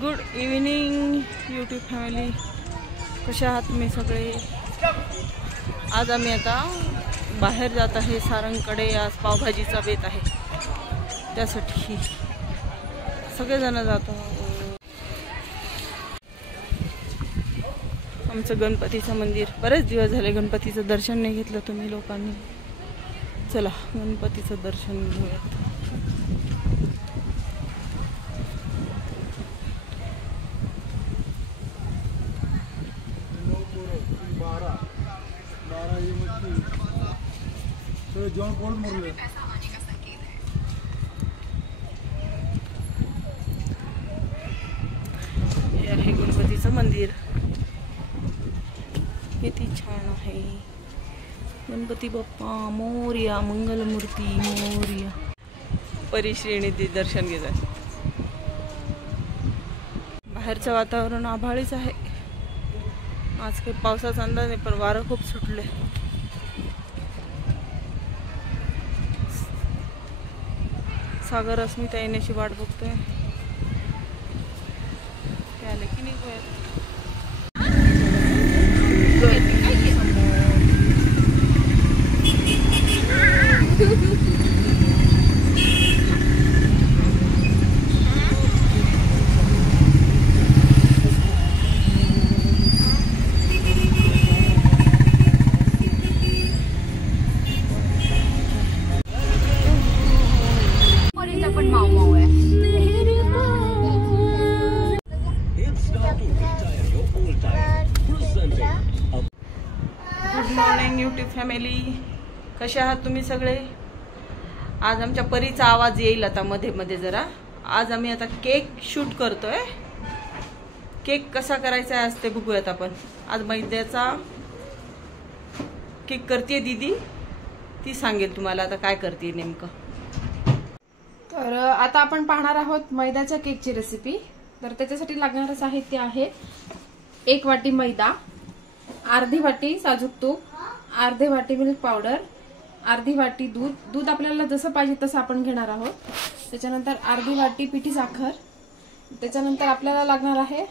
Good evening YouTube family, कशा आहात तुम्ही सगळे? आज आम्ही आता बाहेर जात आहे सारंगकडे. आज पावभाजीचा बेत आहे, त्यासाठी सगळेजण जातो. आमचं गणपतीचं मंदिर, बरेच दिवस झाले गणपतीचं दर्शन नाही घेतलं तुम्ही लोकांनी. चला गणपतीचं दर्शन घेऊयात. हे आहे गणपतीचं मंदिर, किती छान आहे. गणपती बाप्पा मोरया, मंगलमूर्ती मोरया. परिश्रेणीचे दर्शन घेतात. बाहेरचं वातावरण आभाळीच आहे. आज काही पावसाचा अंदाज नाही, पण वारं खूप सुटले. सागर अस्मिता येण्याची वाट बघतोय. ते आले की निघूयात. गुड मॉर्निंग यूट्यूब फॅमिली, कसे आहात तुम्ही सगळे? आज आमच्या परीचा आवाज येईल आता मध्ये मध्ये जरा. आज आम्ही आता केक शूट करतोय. केक कसा करायचा आहे आज ते बघूयात आपण. आज मैद्याचा केक करते दीदी, ती सांगेल तुम्हाला आता काय करते नेमकं. तर आता आपण पाहणार आहोत मैद्याच्या केकची रेसिपी. तर त्याच्यासाठी लागणारं साहित्य आहे 1 वाटी मैदा, अर्धी वाटी साजूक तूप, अर्धी वाटी मिल्क पावडर, अर्धी वाटी दूध. दूध आपल्याला जसं पाहिजे तसं आपण घेणार आहोत. त्याच्यानंतर अर्धी वाटी पिठी साखर. त्याच्यानंतर आपल्याला लागणार आहे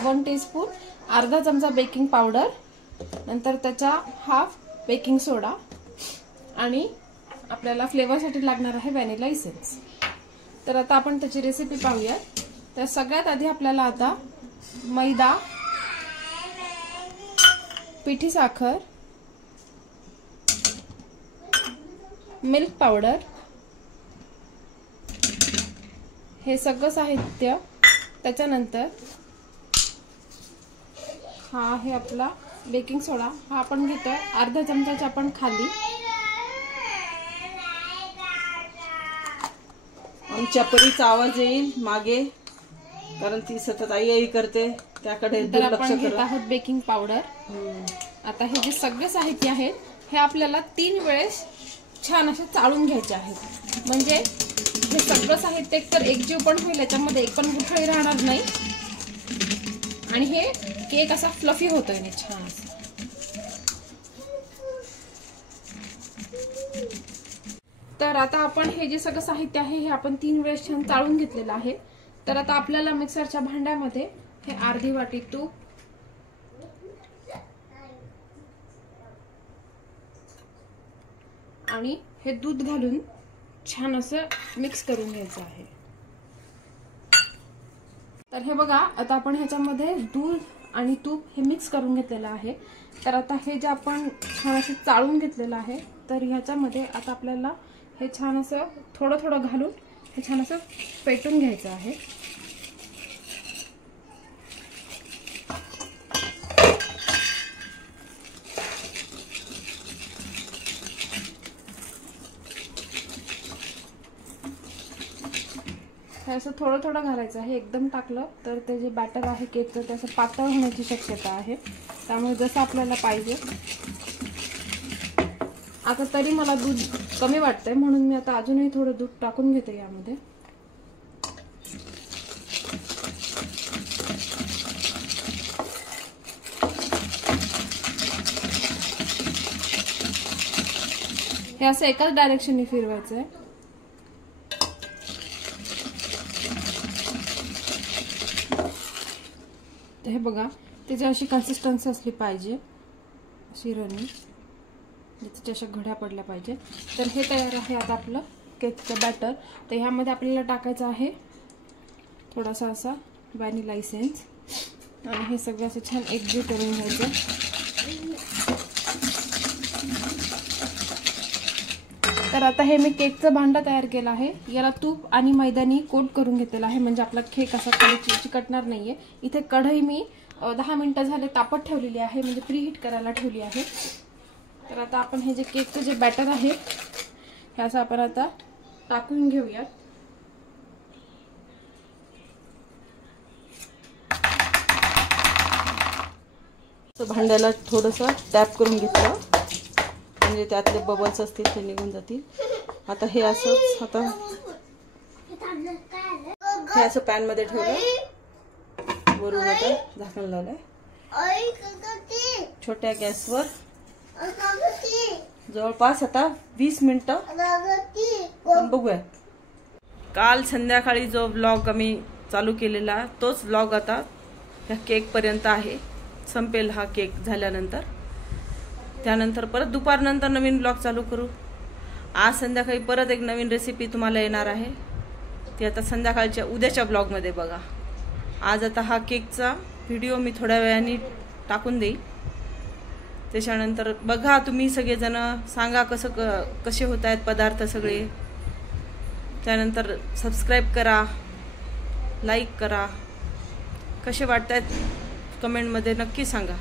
1 टीस्पून अर्धा चमचा बेकिंग पावडर, नंतर त्याचा हाफ बेकिंग सोडा, आणि आपल्याला फ्लेवरसाठी लागणार आहे व्हॅनिला इसेन्स. तर आता आपण त्याची रेसिपी पाहूया. तर सगळ्यात आधी आपल्याला आता मैदा, पिठी साखर, मिल्क पावडर, हे सगळं साहित्य, त्याच्यानंतर हा आहे आपला बेकिंग सोडा. हा आपण घेतोय अर्धा चमचाच्या आपण खाली. आमच्या परीचा आवाज येईल मागे, कारण ती सतत आई आई करते, त्याकडे दुर्लक्ष घेत आहोत बेकिंग पावडर. आता हे जे सगळे साहित्य आहेत हे आपल्याला 3 वेळेस छान असे चाळून घ्यायचे आहेत. म्हणजे हे सगळं साहित्य एकतर एकजीव पण होईल, याच्यामध्ये एक पण गुठळी राहणार नाही, आणि हे केक असा फ्लफी होतोय ना छान. तर आता आपण हे जे सगळं साहित्य आहे हे आपण 3 वेळेस छान चाळून घेतलेलं आहे. तर आता आपल्याला मिक्सरच्या भांड्यामध्ये हे अर्धी वाटी तूप, आणि हे दूध घालून छान असं मिक्स करून घ्यायचं आहे. तर हे बघा, आता आपण ह्याच्यामध्ये दूध आणि तूप हे मिक्स करून घेतलेलं आहे. तर आता हे जे आपण छान असं चाळून घेतलेलं आहे, तर ह्याच्यामध्ये आता आपल्याला हे छान असं थोडं थोडं घालून हे छान असं पेटून घ्यायचं आहे. हे असं थोडं थोडं घालायचं आहे. एकदम टाकलं तर ते जे बॅटर आहे केकचं ते असं पातळ होण्याची शक्यता आहे. त्यामुळे जसं आपल्याला पाहिजे. आता तरी मला दूध कमी वाटतंय, म्हणून मी आता अजूनही थोडं दूध टाकून घेते यामध्ये. हे असं एकाच डायरेक्शनने फिरवायचं आहे. तर हे बघा, त्याची अशी कन्सिस्टन्सी असली पाहिजे, शिरणी त्याच्या अशा घड्या पडल्या पाहिजे. तर हे तयार आहे आता आपलं केकचं बॅटर. तर ह्यामध्ये आपल्याला टाकायचं आहे थोडासा असा व्हॅनिला इसेन्स आणि हे सगळं असं छान एकजीव करून घ्यायचं. तर आता हे मी केकचं भांडं तयार केलं आहे. याला तूप आणि मैदानी कोट करून घेतलेला आहे, म्हणजे आपला केक असा खाली चिकटणार नाहीये. इथे कढई मी 10 मिनिटं झाले तापत ठेवलेली आहे, म्हणजे प्रीहीट करायला ठेवली आहे. तर आता आपण हे जे केकचं जे बॅटर आहे हे असं आपण आता टाकून घेऊयात. भांड्याला थोडंसं टॅप करून घेतलं म्हणजे त्यातले बबल्स असतील ते निघून जातील. आता हे असंच आता हे असं पॅन मध्ये ठेवलं, वरून आता झाकण लावलंय. छोट्या गॅसवर जवळपास आता 20 मिनिटं बघूया. काल संध्याकाळी जो व्लॉग आम्ही चालू केलेला तोच व्लॉग आता ह्या केक पर्यंत आहे. संपेल हा केक झाल्यानंतर. त्यानंतर परत दुपारनंतर नवीन ब्लॉग चालू करू. आज संध्याकाळी परत एक नवीन रेसिपी तुम्हाला येणार आहे, ती आता संध्याकाळच्या उद्याच्या ब्लॉगमध्ये बघा. आज आता हा केकचा व्हिडिओ मी थोड्या वेळाने टाकून देईल. त्याच्यानंतर बघा तुम्ही सगळेजण, सांगा कसे होत आहेत पदार्थ सगळे. त्यानंतर सबस्क्राईब करा, लाईक करा, कसे वाटत आहेत कमेंटमध्ये नक्की सांगा.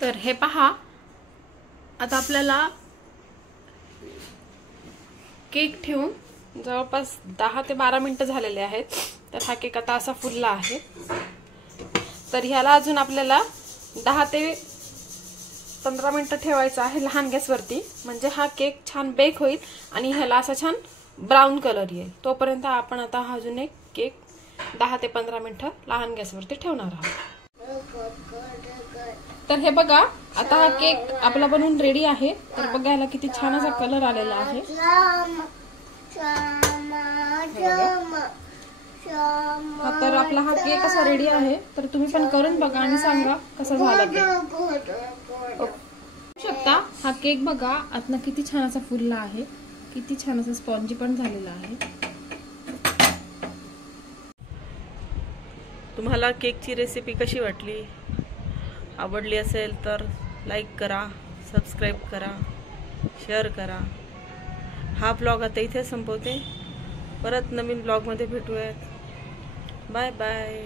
तर हे पहा, आता आपल्याला केक ठेवून जवळपास 10 ते 12 मिनिटं झालेले आहेत. तर हा केक आता असा फुलला आहे. तर ह्याला अजून आपल्याला 10 ते 15 मिनिटं ठेवायचं आहे लहान गॅसवरती, म्हणजे हा केक छान बेक होईल आणि ह्याला असा छान ब्राऊन कलर येईल. तोपर्यंत आपण आता हा अजून एक केक 10 ते 15 मिनिटं लहान गॅसवरती ठेवणार आहोत. तर हे बघा, आता हा केक आपला बनवून रेडी आहे. तर बघा याला किती छान असा कलर आलेला आहे. तर आपला हा केक असा रेडी आहे. तर तुम्ही पण करून बघा आणि सांगा कसा झाला ते. शकता हा केक बघा आतनं किती छान असा फुलला आहे, किती छान असा स्पॉन्जी पण झालेला आहे. तुम्हाला केकची रेसिपी कशी वाटली? आवडली असेल तर लाईक करा, सबस्क्राईब करा, शेअर करा. हा ब्लॉग आता इथे संपवते. परत नवीन ब्लॉगमध्ये भेटूयात. Bye bye.